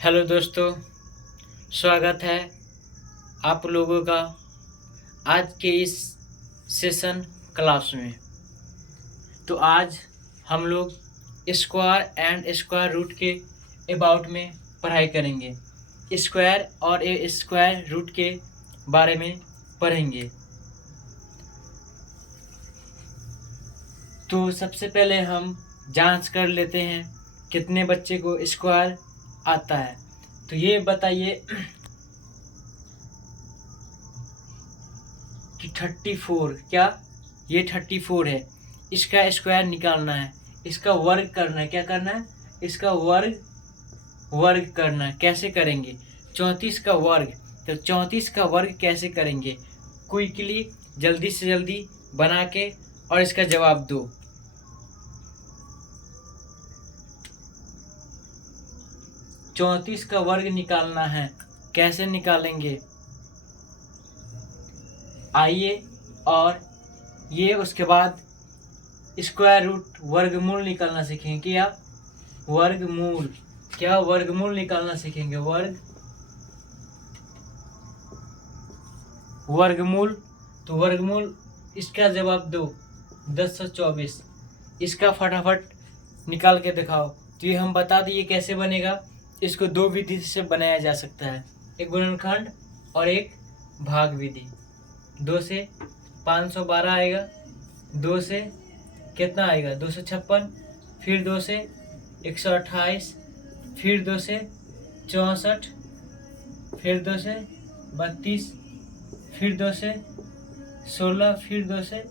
Hello दोस्तों, स्वागत है आप लोगों का आज के इस सेशन क्लास में। तो आज हम लोग स्क्वायर एंड स्क्वायर रूट के अबाउट में पढ़ाई करेंगे। स्क्वायर और स्क्वायर रूट के बारे में पढ़ेंगे। तो सबसे पहले हम जांच कर लेते हैं कितने बच्चे को स्क्वायर आता है। तो ये बताइए कि 34, क्या ये 34 है, इसका स्क्वायर निकालना है, इसका वर्ग करना है। क्या करना है? इसका वर्ग करना है। कैसे करेंगे? 34 का वर्ग। तो 34 का वर्ग कैसे करेंगे? क्विकली, जल्दी से जल्दी बना के और इसका जवाब दो। चौंतीस का वर्ग निकालना है। कैसे निकालेंगे? आइए, और ये उसके बाद स्क्वायर रूट वर्गमूल निकालना सीखेंगे। क्या वर्गमूल? क्या वर्गमूल निकालना सीखेंगे? वर्गमूल। तो वर्गमूल, इसका जवाब दो। 1024। इसका फटाफट निकाल के दिखाओ। तो ये हम बता दिए कैसे बनेगा। इसको दो विधि से बनाया जा सकता है, एक गुणनखंड और एक भाग विधि। 2 से 512 आएगा, 2 से कितना आएगा? 256, फिर 2 से 128, फिर 2 से 64, फिर 2 से 32, फिर 2 से 16, फिर 2 से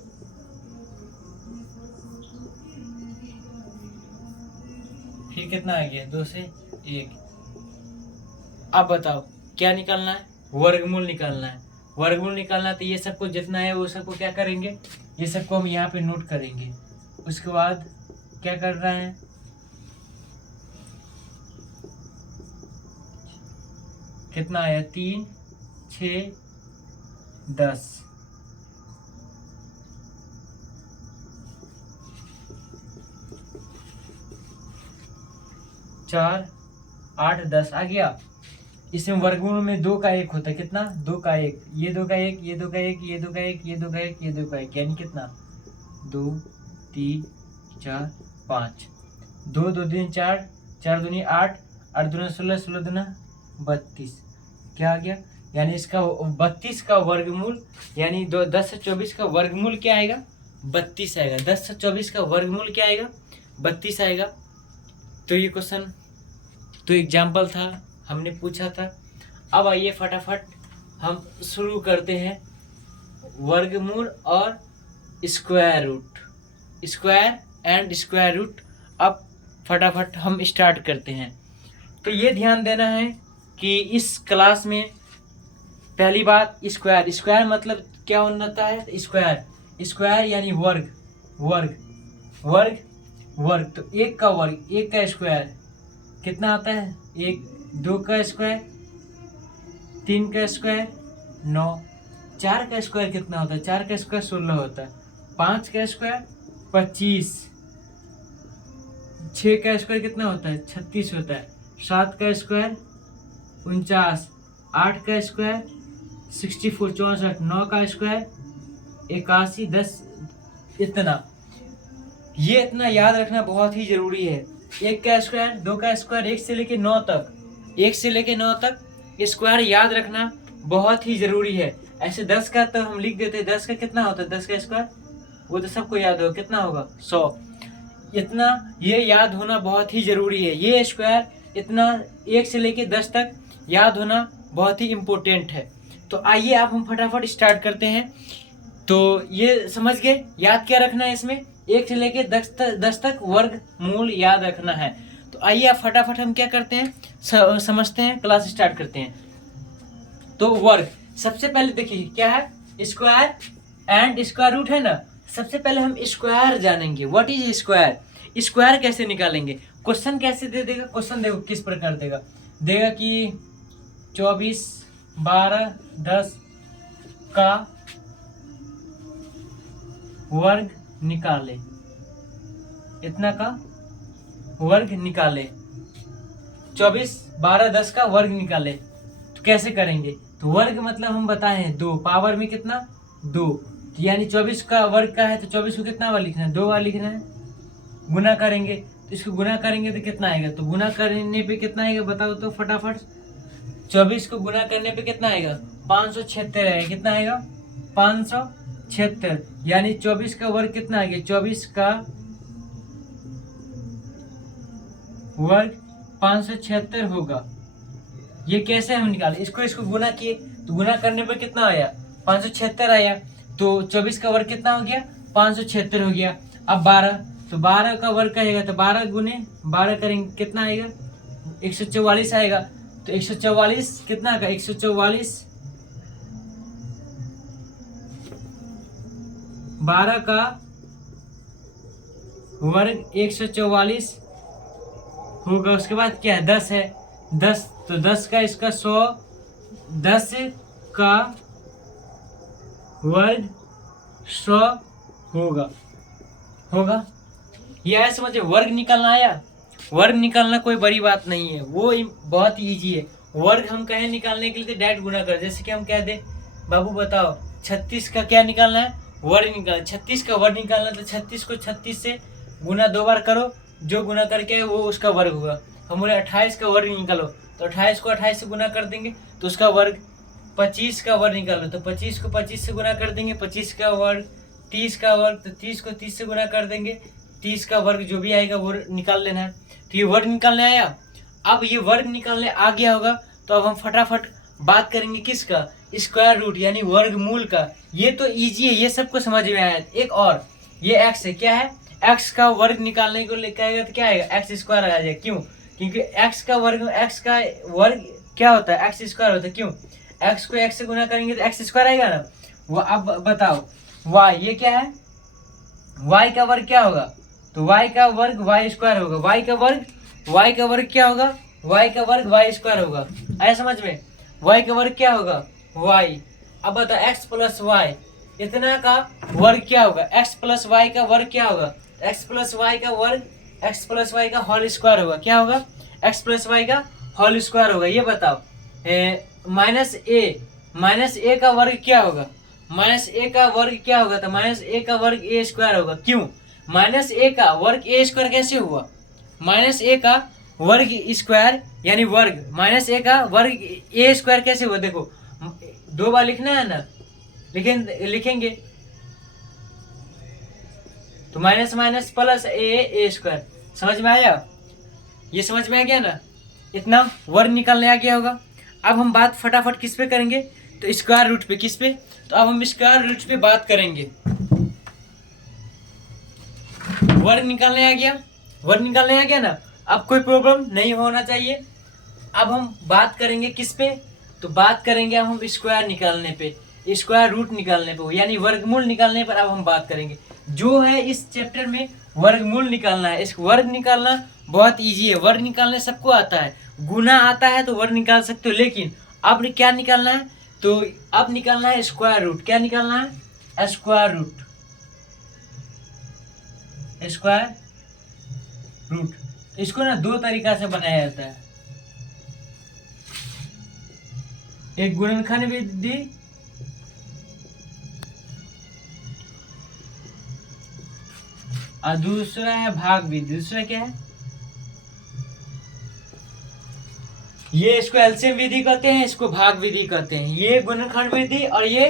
फिर कितना आ गया? 2 से 1। अब बताओ क्या निकालना है? वर्गमूल निकालना है। वर्गमूल निकालना है तो ये सबको जितना है वो सबको क्या करेंगे? ये सबको हम यहाँ पे नोट करेंगे। उसके बाद क्या करना है? कितना आया? 3, 6, 10। 4, 8, 10 आ गया। इसमें वर्गमूल में 2 का 1 होता है। कितना? 2 का 1। ये 2 का 1, ये 2 का 1, ये 2 का 1, ये 2 का 1, ये 2 का 1, यानी कितना? 2, 3, 4, 5। 2 2 दूनी 4, 4 दूनी 8, 8 दूनी 16, 16 दूना 32। क्या आ गया? यानी इसका 32 का वर्गमूल, यानी 10 से 24 का वर्गमूल क्या आएगा? 32 आएगा। 10 से 24 का वर्गमूल क्या आएगा? 32 आएगा। तो ये क्वेश्चन तो एग्जाम्पल था, हमने पूछा था। अब आइए फटाफट हम शुरू करते हैं वर्गमूल और square root, square and square root. अब फटाफट हम स्टार्ट करते हैं। तो ये ध्यान देना है कि इस क्लास में पहली बात स्क्वायर। स्क्वायर मतलब क्या होता है? स्क्वायर, स्क्वायर यानी वर्ग, वर्ग, वर्ग, वर्ग। तो 1 का वर्ग, 1 का स्क्वायर कितना आता है? 1। 2 का स्क्वायर, 3 का स्क्वायर 9। 4 का स्क्वायर कितना होता है? 4 का स्क्वायर 16 होता है। 5 का स्क्वायर 25। 6 का स्क्वायर कितना होता है? 36 होता है। 7 का स्क्वायर 49। 8 का स्क्वायर 64, 64। 9 का स्क्वायर 81, 10। इतना, ये इतना याद रखना बहुत ही जरूरी है। 1 का स्क्वायर, 2 का स्क्वायर, 1 से लेके 9 तक, 1 से लेके 9 तक स्क्वायर याद रखना बहुत ही जरूरी है। ऐसे 10 का तो हम लिख देते हैं। 10 का कितना होता है? 10 का स्क्वायर वो तो सबको याद होगा, कितना होगा? 100। इतना ये याद होना बहुत ही जरूरी है। ये स्क्वायर इतना 1 से लेके 10 तक याद होना बहुत ही इम्पोर्टेंट है। तो आइए अब हम फटाफट स्टार्ट करते हैं। तो ये समझ गए याद क्या रखना है इसमें? 1 से लेके 10 तक वर्ग मूल याद रखना है। तो आइए अब फटाफट हम क्या करते हैं, समझते हैं, क्लास स्टार्ट करते हैं। तो वर्ग, सबसे पहले देखिए क्या है? स्क्वायर एंड स्क्वायर रूट है ना। सबसे पहले हम स्क्वायर जानेंगे। What is square? स्क्वायर कैसे निकालेंगे? क्वेश्चन कैसे दे देगा? क्वेश्चन देखो किस प्रकार देगा। देगा कि 24, 12, 10 का वर्ग निकाले, इतना का वर्ग निकाले। 24 12 10 का वर्ग निकाले तो कैसे करेंगे? तो वर्ग मतलब हम बताए हैं 2, पावर में कितना 2, तो यानी 24 का वर्ग का है तो 24 को कितना बार लिखना है? 2 बार लिखना है। गुना करेंगे तो इसको गुना करेंगे तो कितना आएगा? तो गुना करने पे कितना आएगा बताओ तो फटाफट। 24 को गुना करने पे कितना आएगा? 576 आएगा। कितना आएगा? 576, यानी 24 का वर्ग कितना आ गया? 24 का वर्ग 576 होगा। ये कैसे हम निकाले? इसको गुना किए तो गुना करने पर कितना आया? 576 आया। तो 24 का वर्ग कितना हो गया? 576 हो गया। अब 12, तो 12 का वर्ग कहेगा तो 12 गुने 12 करेंगे कितना आएगा? 144 आएगा। तो 144 कितना आएगा? 144 12 का वर्ग 144 होगा। उसके बाद क्या है? 10 है। 10, तो 10 का इसका 100, 10 का वर्ग 100 होगा। ये है समझे? वर्ग निकालना आया? वर्ग निकालना कोई बड़ी बात नहीं है, वो बहुत इजी है। वर्ग हम कहें निकालने के लिए डायरेक्ट गुना कर, जैसे कि हम कह दे बाबू बताओ 36 का क्या निकालना है? वर्ग निकालना। 36 का वर्ग निकालना तो 36 को 36 से गुना 2 बार करो, जो गुना करके वो उसका वर्ग होगा। हम बोले 28 का वर्ग निकालो, तो 28 को 28 से गुना कर देंगे तो उसका वर्ग। 25 का वर्ग निकालो तो 25 को 25 से गुना कर देंगे, 25 का वर्ग। 30 का वर्ग तो 30 को 30 से गुना कर देंगे, 30 का वर्ग जो भी आएगा वो निकाल लेना है। तो ये वर्ग निकालने आया। अब ये वर्ग निकालने आ गया होगा तो अब हम फटाफट बात करेंगे किसका? स्क्वायर रूट यानी वर्गमूल का। ये तो इजी है, ये सबको समझ में आया। एक और, ये एक्स है, क्या है? एक्स का वर्ग निकालने को कहेगा तो क्या आएगा? एक्स स्क्वायर आ जाएगा। क्यों? क्योंकि एक्स का वर्ग क्या होता है? एक्स स्क्वायर होता है। क्यों? एक्स को एक्स से गुना करेंगे तो एक्स स्क्वायर आएगा ना। वो अब बताओ वाई, ये क्या है? वाई का वर्ग क्या होगा? तो वाई का वर्ग वाई स्क्वायर होगा। वाई का वर्ग क्या होगा? वाई का वर्ग वाई स्क्वायर होगा। आया समझ में? वाई का वर्ग क्या होगा? वाई। अब बताओ एक्स प्लस वाई इतना का वर्ग क्या होगा? एक्स प्लस वाई का वर्ग क्या होगा? एक्स प्लस वाई का वर्ग एक्स प्लस वाई का होल स्क्वायर होगा। क्या होगा? एक्स प्लस वाई का होल स्क्वायर होगा। ये बताओ माइनस ए का वर्ग क्या होगा? माइनस ए का वर्ग क्या होगा? तो माइनस ए का वर्ग ए स्क्वायर होगा। क्यों? माइनस ए का वर्ग ए स्क्वायर कैसे हुआ? माइनस ए का वर्ग स्क्वायर यानी वर्ग, माइनस ए का वर्ग ए स्क्वायर कैसे हुआ? देखो 2 बार लिखना है ना, लिखेंगे तो माइनस माइनस प्लस ए स्क्वायर। समझ में आया? ये समझ में आ गया ना? इतना वर्ग निकालने आ गया होगा। अब हम बात फटाफट किस पे करेंगे? तो स्क्वायर रूट पे। किस पे? तो अब हम स्क्वायर रूट पे बात करेंगे। वर्ग निकालने आ गया, वर्ग निकालने आ गया ना। अब कोई प्रॉब्लम नहीं होना चाहिए। अब हम बात करेंगे किस पे? तो बात करेंगे अब हम स्क्वायर निकालने पे, स्क्वायर रूट निकालने पे, यानी वर्गमूल निकालने पर अब हम बात करेंगे। जो है इस चैप्टर में वर्गमूल निकालना है। इस वर्ग निकालना बहुत इजी है, वर्ग निकालने सबको आता है। गुना आता है तो वर्ग निकाल सकते हो, लेकिन अब क्या निकालना है? तो अब निकालना है स्क्वायर रूट। क्या निकालना है? Square root. स्क्वायर रूट इसको ना 2 तरीका से बनाया जाता है। एक गुणनखंड विधि और दूसरा है भाग विधि। दूसरा क्या है? ये इसको एलसीएम विधि कहते हैं, इसको भाग विधि कहते हैं। ये गुणनखंड विधि और ये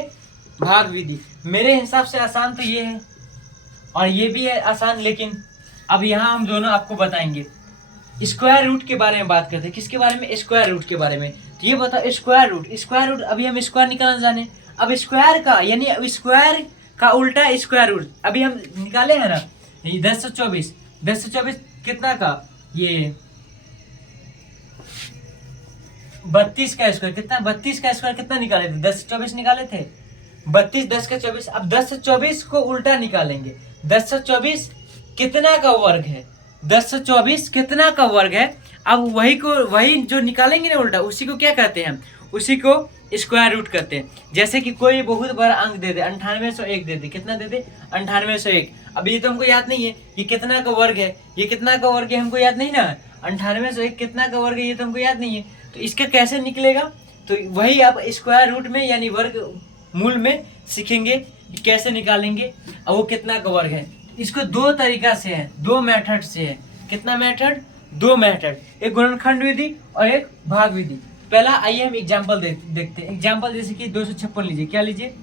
भाग विधि। मेरे हिसाब से आसान तो ये है और ये भी है आसान, लेकिन अब यहाँ हम दोनों आपको बताएंगे। स्क्वायर रूट के बारे में बात करते हैं। किसके बारे में? स्क्वायर रूट के बारे में। तो ये बताओ स्क्वायर रूट अभी हम स्क्वायर निकालना जाने। अब स्क्वायर का यानी अब स्क्वायर का उल्टा स्क्वायर रूट अभी हम निकाले हैं ना। 1024 कितना का? ये 32 का स्क्वायर कितना? 32 का स्क्वायर कितना निकाले थे? 10 से 24 निकाले थे। 32 10 का 24। अब 10 से 24 को उल्टा निकालेंगे। 10 से 24 कितना का वर्ग है? 10 से 24 कितना का वर्ग है? अब वही जो निकालेंगे ना उल्टा, उसी को क्या कहते हैं? उसी को स्क्वायर रूट कहते हैं। जैसे कि कोई बहुत बड़ा अंक दे दे, 9801 दे दे। कितना दे दे? 9801। अब ये तो हमको याद नहीं है कि कितना का वर्ग है, ये कितना का वर्ग है हमको याद नहीं ना। 9801 कितना का वर्ग है ये तो हमको याद नहीं है, तो इसका कैसे निकलेगा, तो वही आप स्क्वायर रूट में यानी वर्ग मूल में सीखेंगे कि कैसे निकालेंगे और वो कितना का वर्ग है। इसको दो तरीका से है, दो मेथड से है। कितना मेथड, दो मेथड, एक गुणनखंड विधि और एक भाग विधि। पहला आइए हम एग्जाम्पल देखते हैं। एग्जाम्पल जैसे कि 256 लीजिए, क्या लीजिए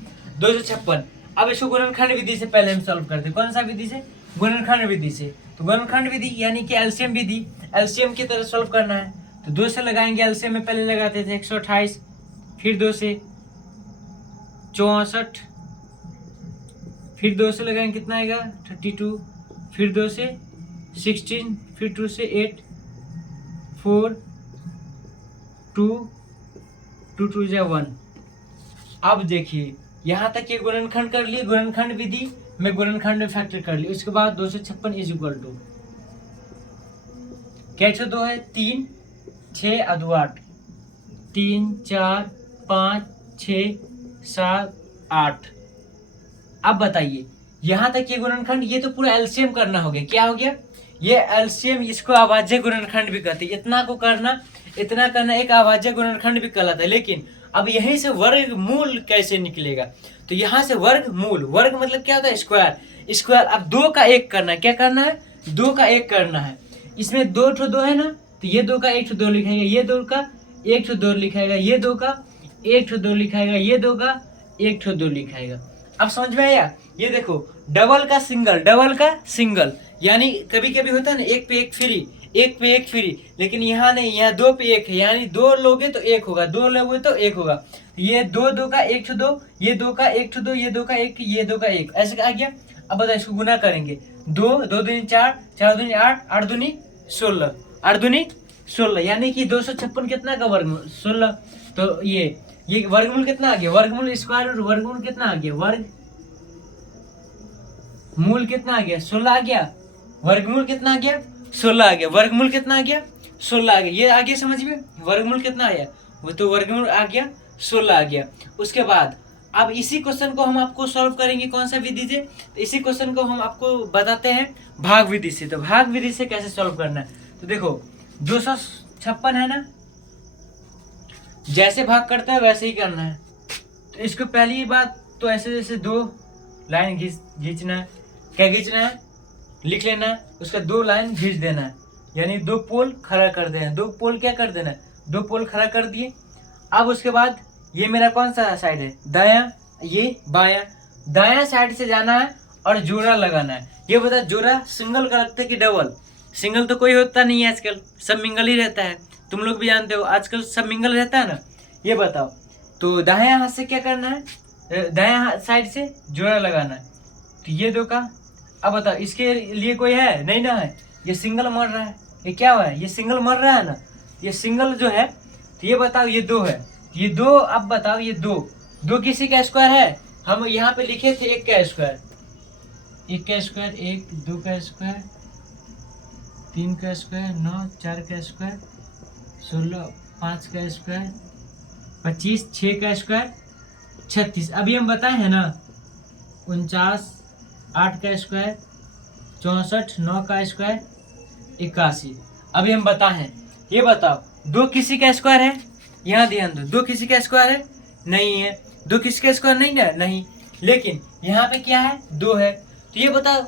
256। अब इसको गुणनखंड विधि से पहले हम सॉल्व करते हैं। कौन सा विधि से, गुणनखंड विधि से। तो गुणनखंड विधि यानी कि एलसीएम विधि, एलसीएम की तरह सॉल्व करना है। तो 2 से लगाएंगे, एलसीएम में पहले लगाते थे 128, फिर 2 से 64, फिर 2 से लगाएंगे कितना आएगा 32, फिर 2 से 16, फिर 2 से 8, 4, 2, 2 2 जा 1। अब देखिए यहाँ तक ये गुणनखंड कर लिए, गुणनखंड विधि में गुणनखंड में फैक्टर कर लिए। उसके बाद 256 इज इक्वल टू कैसे 2 है 3, 6 और 2 8, 3 4 5 6 7 8। अब बताइए यहाँ तक ये गुणनखंड, ये तो पूरा एलसीएम करना हो गया। क्या हो गया, ये एलसीएम, इसको अभाज्य गुणनखंड भी कहते हैं। इतना को करना, इतना करना एक अभाज्य गुणनखंड भी कहलाता है। लेकिन अब यहीं से वर्गमूल कैसे निकलेगा, तो यहाँ से वर्गमूल, वर्ग मतलब क्या होता है स्क्वायर, स्क्वायर। अब 2 का 1 करना है, क्या करना है 2 का 1 करना है। इसमें 2 ठो 2 है ना, तो ये 2 का 1 ठो 2 लिखाएगा, ये 2 का 1 ठो 2 लिखाएगा, ये 2 का 1 ठो 2 लिखाएगा, ये 2 का 1 ठो 2 लिखाएगा। अब समझ में आया, ये देखो डबल का सिंगल, डबल का सिंगल, यानी कभी कभी होता है ना 1 पे 1 फ्री, 1 पे 1 फ्री, लेकिन यहाँ नहीं, यहाँ 2 पे 1 है, यानी 2 लोगे तो 1 होगा, 2 लोगे तो 1 होगा। ये 2 2 का 1 ठो 2, ये 2 का 1 ठो 2, ये 2 का 1, ये 2 का 1, ऐसे आ गया। अब बताओ इसको गुना करेंगे, 2 2 दूनी 4, 4 दूनी 8, 8 दूनी 16, 8 दूनी 16, यानी कि 256 कितना का वर्गमूल 16। तो ये वर्गमूल कितना आ गया, वर्गमूल स्क्वायर रूट, वर्गमूल कितना आ गया, वर्ग मूल कितना आ गया 16 आ गया, वर्गमूल कितना आ गया 16 आ गया, वर्गमूल कितना आ गया 16 आ गया। ये आ गया समझ में, वर्गमूल कितना आया, वो तो वर्गमूल आ गया 16 आ गया। उसके बाद अब इसी क्वेश्चन को हम आपको सॉल्व करेंगे कौन सा विधि से, तो इसी क्वेश्चन को हम आपको बताते हैं भाग विधि से। तो भाग विधि से कैसे सॉल्व करना है, तो देखो 256 है ना, जैसे भाग करता है वैसे ही करना है। तो इसको पहली बात तो ऐसे जैसे 2 लाइन खींचना है, क्या खींचना है लिख लेना है, उसका 2 लाइन खींच देना है, यानी 2 पोल खड़ा कर देना है, 2 पोल क्या कर देना है 2 पोल खड़ा कर दिए। अब उसके बाद ये मेरा कौन सा साइड है, दायां, ये बायां, दायां साइड से जाना है और जोड़ा लगाना है। ये बता जोड़ा सिंगल का रखते कि डबल, सिंगल तो कोई होता नहीं है आजकल, सब मिंगल ही रहता है, तुम लोग भी जानते हो आजकल सब मिंगल रहता है ना। ये बताओ, तो दायां हाथ से क्या करना है, दायां साइड से जोड़ा लगाना है। तो ये 2 का, अब बताओ इसके लिए कोई है नहीं ना है, ये सिंगल मर रहा है, ये क्या हुआ है ये सिंगल मर रहा है ना, ये सिंगल जो है। तो ये बताओ ये 2 है, ये 2, अब बताओ ये 2 किसी का स्क्वायर है, हम यहाँ पे लिखे थे 1 का स्क्वायर, 1 का स्क्वायर 1, 2 का स्क्वायर 3 का स्क्वायर 9, 4 का स्क्वायर 16, 5 का स्क्वायर 25, 6 का स्क्वायर 36। अभी हम बताए हैं ना 49, 8 का स्क्वायर 64, 9 का स्क्वायर 81। अभी हम बताए हैं, ये बताओ 2 किसी का स्क्वायर है, यहाँ ध्यान दो 2 किसी का स्क्वायर है नहीं है, 2 किसी का स्क्वायर नहीं ना नहीं, लेकिन यहाँ पे क्या है 2 है। तो ये बताओ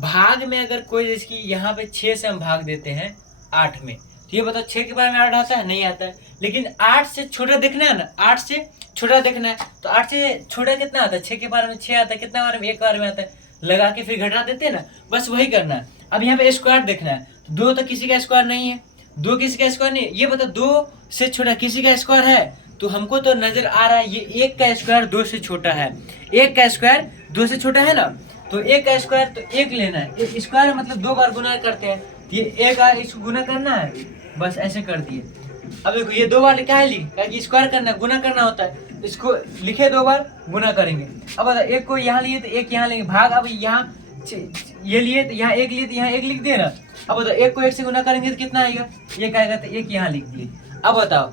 भाग में अगर कोई, जैसे कि यहाँ पे 6 से हम भाग देते हैं 8 में, तो ये बताओ 6 के बारे में 8 आता है नहीं आता है, लेकिन 8 से छोटा देखना है ना, 8 से छोटा देखना है। तो 8 से छोटा कितना आता है, 6 के बारे में 6 आता है, कितना बारे में 1 बारे में आता है, लगा के फिर घटा देते हैं ना, बस वही करना है। अब यहाँ पे स्क्वायर देखना है, 2 तो किसी का स्क्वायर नहीं है, 2 किसी का स्क्वायर नहीं है। ये बताओ 2 से छोटा किसी का स्क्वायर है, तो हमको तो नजर आ रहा है ये 1 का स्क्वायर 2 से छोटा है, 1 का स्क्वायर 2 से छोटा है ना, तो 1 का स्क्वायर तो 1 लेना है, स्क्वायर मतलब 2 बार गुना करते हैं, ये 1 बार इसको गुना करना है, बस ऐसे कर दिए। अब देखो ये 2 बार क्या है लिख, स्क्वायर करना है, गुना करना होता है, इसको लिखे 2 बार गुना करेंगे। अब बताओ 1 को यहाँ लिए तो 1 यहाँ लेंगे, भाग अब यहाँ ये लिए तो यहाँ 1 लिए तो यहाँ 1 लिख दिए ना। अब बताओ 1 को 1 से गुना करेंगे तो कितना आएगा 1 आएगा, तो 1 यहाँ लिख दिए। अब बताओ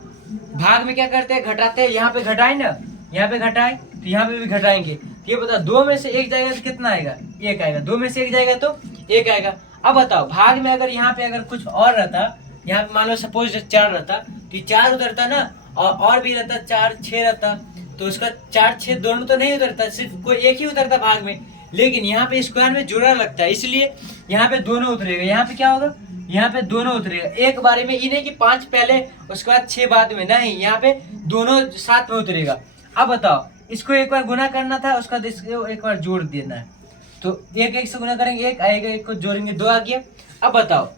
भाग में क्या करते हैं घटाते हैं, यहाँ पे घटाए ना, यहाँ पे घटाए तो यहाँ पे भी घटाएंगे। ये बताओ 2 में से 1 जाएगा तो कितना आएगा 1 आएगा, 2 में से 1 जाएगा तो 1 आएगा। अब बताओ भाग में अगर यहाँ पे अगर कुछ और रहता, यहाँ पे मान लो सपोज 4 रहता, तो 4 उतरता ना, और भी रहता 4 6 रहता, तो उसका 4 6 दोनों तो नहीं उतरता, सिर्फ कोई एक ही उतरता भाग में। लेकिन यहाँ पे स्क्वायर में जोड़ा लगता है, इसलिए यहाँ पे दोनों उतरेगा। यहाँ पे क्या होगा, यहाँ पे दोनों उतरेगा एक बारी में। ये नहीं कि 5 पहले उसके बाद 6 बाद में, नहीं, यहाँ पे दोनों साथ में उतरेगा। अब बताओ इसको एक बार गुना करना था, उसका इसको एक बार जोड़ देना है, तो एक एक से गुना करेंगे, एक आएगा, एक को जोड़ेंगे 2 आ गया। अब बताओ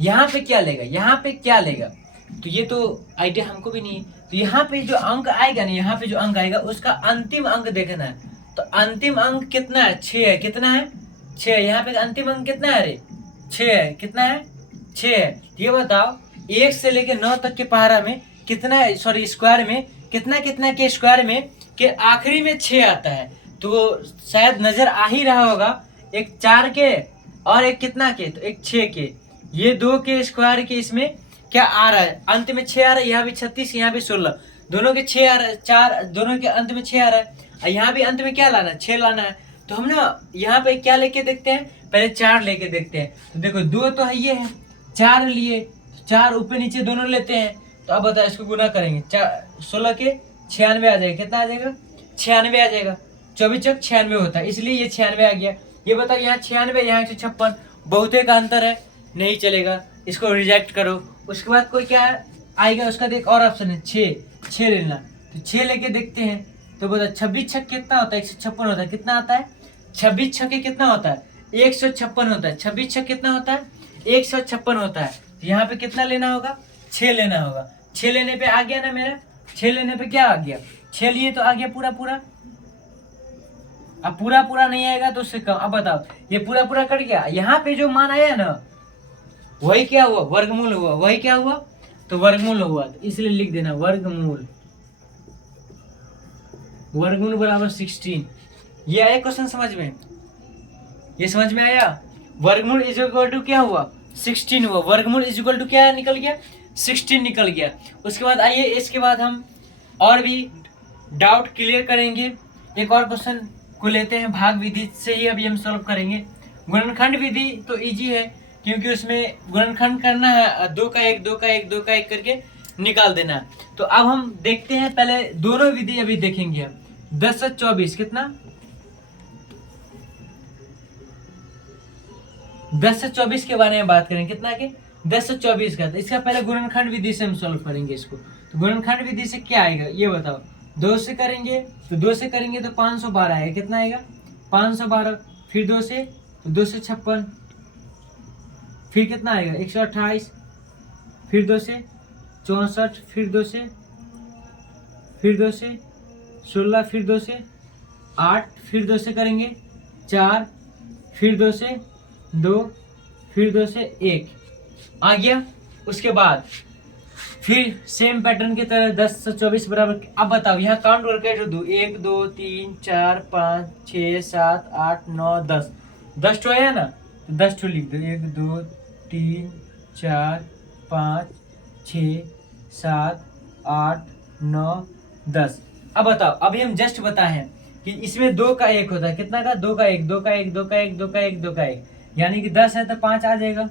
यहाँ पे क्या लेगा, यहाँ पे क्या लेगा, तो ये तो आइडिया हमको भी नहीं है। तो यहाँ पे जो अंक आएगा ना, यहाँ पे जो अंक आएगा उसका अंतिम अंक देखना है। तो अंतिम अंक कितना है, 6 है। कितना है, 6 है। यहाँ पे अंतिम अंक कितना है, अरे 6 है। कितना है, 6 है। ये बताओ 1 से लेके 9 तक के पहाड़ा में कितना है, सॉरी स्क्वायर में कितना कितना के स्क्वायर में के आखिरी में 6 आता है। तो शायद नजर आ ही रहा होगा, एक 4 के और एक कितना के, तो एक 6 के, ये 2 के स्क्वायर के इसमें क्या आ रहा है, अंत में 6 आ रहा है। यहाँ भी 36, यहाँ भी 16, दोनों के 6 आ रहा है, 4 दोनों के अंत में 6 आ रहा है। यहाँ भी अंत में क्या लाना है, 6 लाना है। तो हम ना यहाँ पे क्या लेके देखते हैं, पहले 4 लेके देखते हैं। तो देखो 2 तो है, ये है 4 लिए, 4 ऊपर नीचे दोनों लेते हैं। तो अब बताओ इसको गुना करेंगे, 16 के 96 आ जाएगा। कितना आ जाएगा, 96 आ जाएगा। 24 चौक 96 होता है, इसलिए ये 96 आ गया। ये बताओ यहाँ 96, यहाँ 156, बहुते का अंतर है, नहीं चलेगा, इसको रिजेक्ट करो। उसके बाद कोई क्या आएगा, उसका देख और ऑप्शन है 6 लेना। तो 6 लेके देखते हैं। तो बोला 26 छक कितना होता है, 156 होता है। कितना आता है, 26 छक्के कितना होता है, 156 होता है। 26 छक कितना होता है, 156 होता है। तो यहाँ पे कितना लेना होगा, 6 लेना होगा। 6 लेने पे आ गया ना मेरा, 6 लेने पे क्या आ गया, 6 लिए तो आ गया पूरा पूरा। अब पूरा पूरा नहीं आएगा तो उससे कम। अब बताओ ये पूरा पूरा कट गया, यहाँ पे जो मान आया ना वही क्या हुआ, वर्गमूल हुआ। वही क्या हुआ, तो वर्गमूल हुआ। तो इसलिए लिख देना वर्गमूल, वर्गमूल बराबर 16। ये आया क्वेश्चन समझ में, ये समझ में आया। वर्गमूल इज इक्वल टू क्या हुआ, 16 हुआ। वर्गमूल इज इक्वल टू क्या निकल गया, 16 निकल गया। उसके बाद आइए, इसके बाद हम और भी डाउट क्लियर करेंगे। एक और क्वेश्चन को लेते हैं, भाग विधि से ही अभी हम सॉल्व करेंगे। गुणनखंड विधि तो इजी है, क्योंकि उसमें गुणनखंड करना है, 2 का 1 2 का 1 2 का 1 करके निकाल देना है। तो अब हम देखते हैं, पहले दोनों विधि अभी देखेंगे हम। 10 से 24 कितना, 10 से 24 के बारे में बात करें, कितना के 10 से 24 का। तो इसका पहले गुणनखंड विधि से हम सॉल्व करेंगे इसको। तो गुणनखंड विधि से क्या आएगा ये बताओ। 2 से करेंगे, तो 2 से करेंगे तो 512 आएगा। कितना आएगा, 512। फिर 2 से, तो 2 से 56, फिर कितना आएगा 128, फिर 2 से 64, फिर 2 से, फिर 2 से 16, फिर 2 से 8, फिर 2 से करेंगे 4, फिर 2 से 2, फिर 2 से 1 आ गया। उसके बाद फिर सेम पैटर्न की तरह 10 से 24 बराबर। अब बताओ यहाँ काउंट करके दो, 1 2 3 4 5 6 7 8 9 10, 10 ठो आया ना, तो 10 ठो लिख दो। 1 2 3 4 5 6 7 8 9 10। अब बताओ, अभी हम जस्ट बताए हैं कि इसमें 2 का 1 होता है। कितना का, 2 का 1 2 का 1 2 का 1 2 का 1 2 का 1, यानी कि 10 है तो 5 आ जाएगा।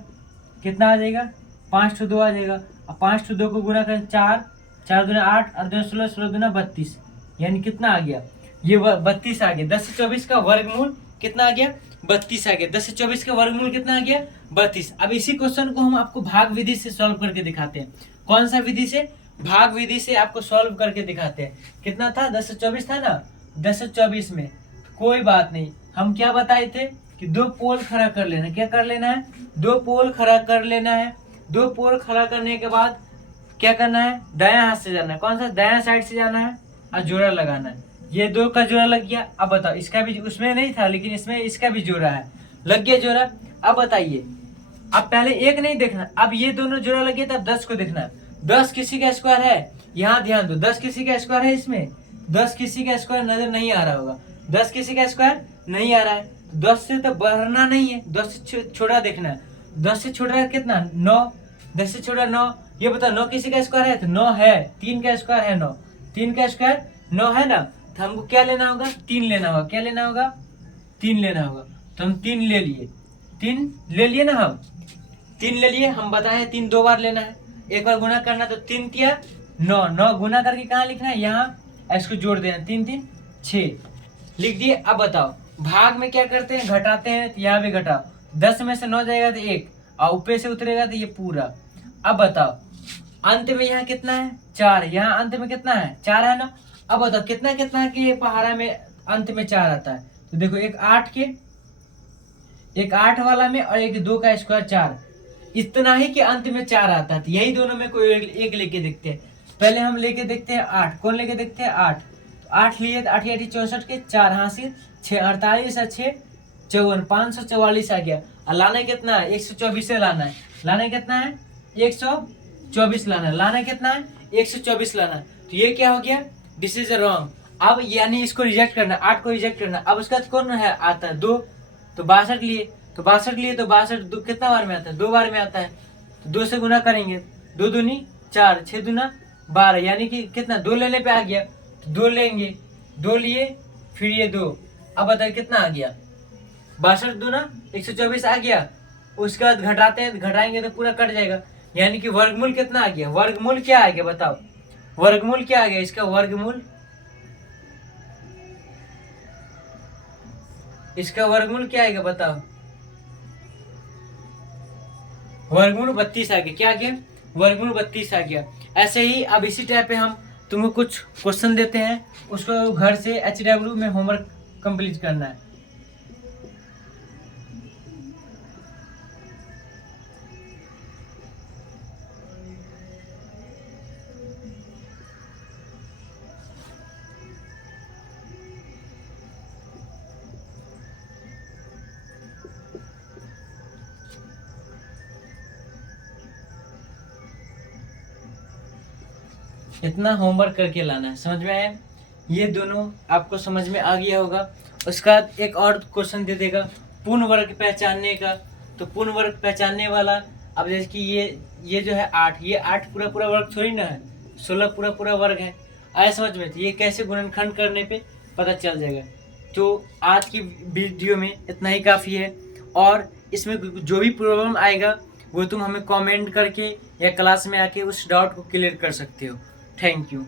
कितना आ जाएगा, 5 ठो 2 आ जाएगा। अब 5 ठो 2 को गुना करें 4, 4 दूना 8, 8 दूना 16, 16 दूना 32, यानी कितना आ गया, ये 32 आ गया। 10 से 24 का वर्गमूल कितना आ गया, 32 आ गया। 10 से 24 का वर्गमूल कितना आ गया, 32। अब इसी क्वेश्चन को हम आपको भाग विधि से सॉल्व करके दिखाते हैं। कौन सा विधि से, भाग विधि से आपको सॉल्व करके दिखाते हैं। कितना था, 10 से 24 था ना। 10 से 24 में कोई बात नहीं, हम क्या बताए थे कि 2 पोल खड़ा कर लेना। क्या कर लेना है, 2 पोल खड़ा कर लेना है। 2 पोल खड़ा करने के बाद क्या करना है, दायां हाथ से जाना है। कौन सा, दायां साइड से जाना है और जोड़ा लगाना है। ये 2 का जोड़ा लग गया। अब बताओ, इसका भी उसमें नहीं था लेकिन इसमें इसका भी जोड़ा है, लग गया जोड़ा। अब बताइए, अब पहले 1 नहीं देखना, अब ये दोनों जोड़ा लग गया, तब 10 को देखना। 10 किसी का स्क्वायर है, यहाँ ध्यान दो, 10 किसी का स्क्वायर है। इसमें 10 किसी का स्क्वायर नजर नहीं आ रहा होगा, 10 किसी का स्क्वायर नहीं आ रहा है। 10 से तो बढ़ना नहीं है, 10 से छोटा देखना है। 10 से छोटा कितना, 9। 10 से छोटा 9। ये बताओ 9 किसी का स्क्वायर है, तो 9 है। 3 का स्क्वायर है 9, 3 का स्क्वायर 9 है ना। तो हमको क्या लेना होगा, 3 लेना होगा। क्या लेना होगा, 3 लेना होगा। तो हम 3 ले लिए। 3 ले लिए ना, हम 3 ले लिए, हम बताए 3 2 बार लेना है, एक बार गुना करना, तो 3 तिया 9, 9 गुना करके कहाँ लिखना है, यहाँ इसको जोड़ देना, 3 3 6 लिख दिए। अब बताओ भाग में क्या करते हैं, घटाते हैं, तो यहाँ भी घटाओ, 10 में से 9 जाएगा तो 1 और ऊपर से उतरेगा तो ये पूरा। अब बताओ अंत में यहाँ कितना है 4, यहाँ अंत में कितना है 4 है ना। अब बताओ कितना कितना के पहाड़ा में अंत में 4 आता है, तो देखो एक 8 वाला में और एक 2 का स्क्वायर 4, इतना ही कि अंत में 4 आता है। तो यही दोनों में कोई एक लेके देखते हैं। पहले हम लेके देखते हैं 8, कौन लेके देखते हैं 8, तो 8 लिए तो 8 8 64 के 4 हासिल 6 48 और 6 54 544 आ गया। और लाना कितना है 124 से लाना है, लाना कितना है 124 लाना है, लाना कितना है 124 लाना है। तो ये क्या हो गया, दिस इज रॉन्ग। अब यानी इसको रिजेक्ट करना, 8 को रिजेक्ट करना। अब उसका कौन है आता है 2, तो 62 लिए, तो 62 लिए तो 62 कितना बार में आता है 2 बार में आता है, तो 2 से गुना करेंगे, 2 दूनी 4 6 दूना 12, यानी कि कितना 2 लेने पे आ गया, तो 2 लेंगे, 2 लिए फिर ये 2। अब बताइए कितना आ गया 62 दूना 124 आ गया। उसके बाद घटाते हैं, घटाएंगे तो पूरा कट जाएगा, यानी कि वर्गमूल कितना आ गया, वर्गमूल क्या आ गया बताओ, वर्गमूल क्या आ गया इसका, वर्गमूल इसका वर्गमूल क्या आएगा बताओ, वर्गमूल 32 आ गया। क्या आ गया वर्गमूल 32 आ गया। ऐसे ही अब इसी टाइप पे हम तुम्हें कुछ क्वेश्चन देते हैं, उसको घर से HW में होमवर्क कंप्लीट करना है। इतना होमवर्क करके लाना है, समझ में आया, ये दोनों आपको समझ में आ गया होगा। उसका एक और क्वेश्चन दे देगा पूर्ण वर्ग पहचानने का, तो पूर्ण वर्ग पहचानने वाला, अब जैसे कि ये जो है 8, ये 8 पूरा पूरा वर्ग थोड़ी ना है, 16 पूरा पूरा वर्ग है। आया समझ में, तो ये कैसे गुणनखंड करने पे पता चल जाएगा। तो आज की वीडियो में इतना ही काफ़ी है, और इसमें जो भी प्रॉब्लम आएगा वो तुम हमें कमेंट करके या क्लास में आके उस डाउट को क्लियर कर सकते हो। Thank you.